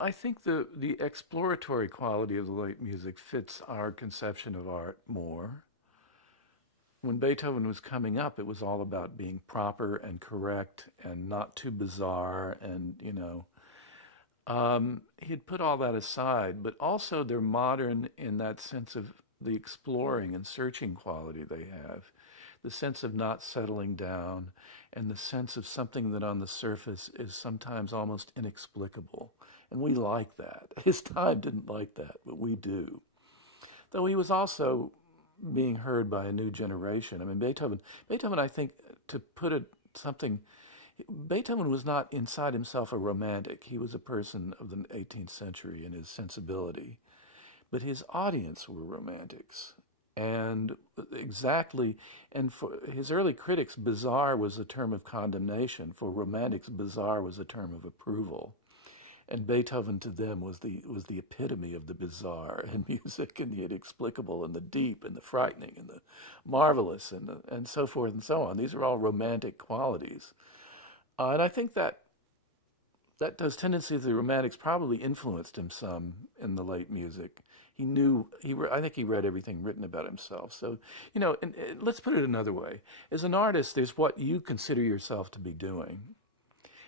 I think the exploratory quality of the late music fits our conception of art more. When Beethoven was coming up, it was all about being proper and correct and not too bizarre, and he'd put all that aside, but also they're modern in that sense of the exploring and searching quality they have, the sense of not settling down, and the sense of something that on the surface is sometimes almost inexplicable. And we like that. His time didn't like that, but we do. Though he was also being heard by a new generation. I mean, Beethoven, I think, to put it something, Beethoven was not inside himself a romantic. He was a person of the 18th century in his sensibility, but his audience were romantics. And exactly, and for his early critics, bizarre was a term of condemnation. For romantics, bizarre was a term of approval. And Beethoven to them was the epitome of the bizarre in music, and the inexplicable and the deep and the frightening and the marvelous and so forth and so on. These are all romantic qualities. And I think that those tendencies of the romantics probably influenced him some in the late music. He knew I think he read everything written about himself. So, and let's put it another way. As an artist, there's what you consider yourself to be doing,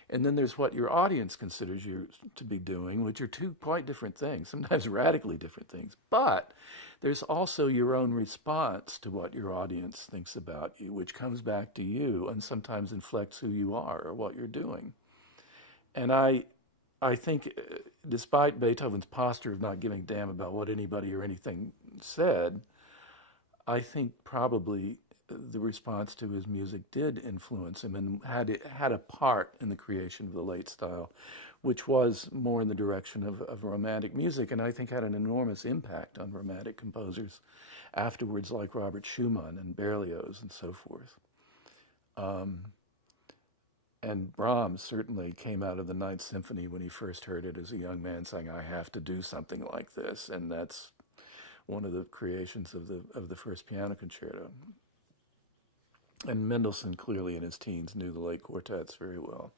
and then there's what your audience considers you to be doing, which are two quite different things, sometimes radically different things. But there's also your own response to what your audience thinks about you, which comes back to you and sometimes inflects who you are or what you're doing. And I think, despite Beethoven's posture of not giving a damn about what anybody or anything said, I think probably the response to his music did influence him and had a part in the creation of the late style, which was more in the direction of romantic music, and I think had an enormous impact on romantic composers afterwards, like Robert Schumann and Berlioz and so forth. Um, and Brahms certainly came out of the Ninth Symphony when he first heard it as a young man, saying, "I have to do something like this," and that's one of the creations of the first piano concerto. And Mendelssohn clearly in his teens knew the Late Quartets very well.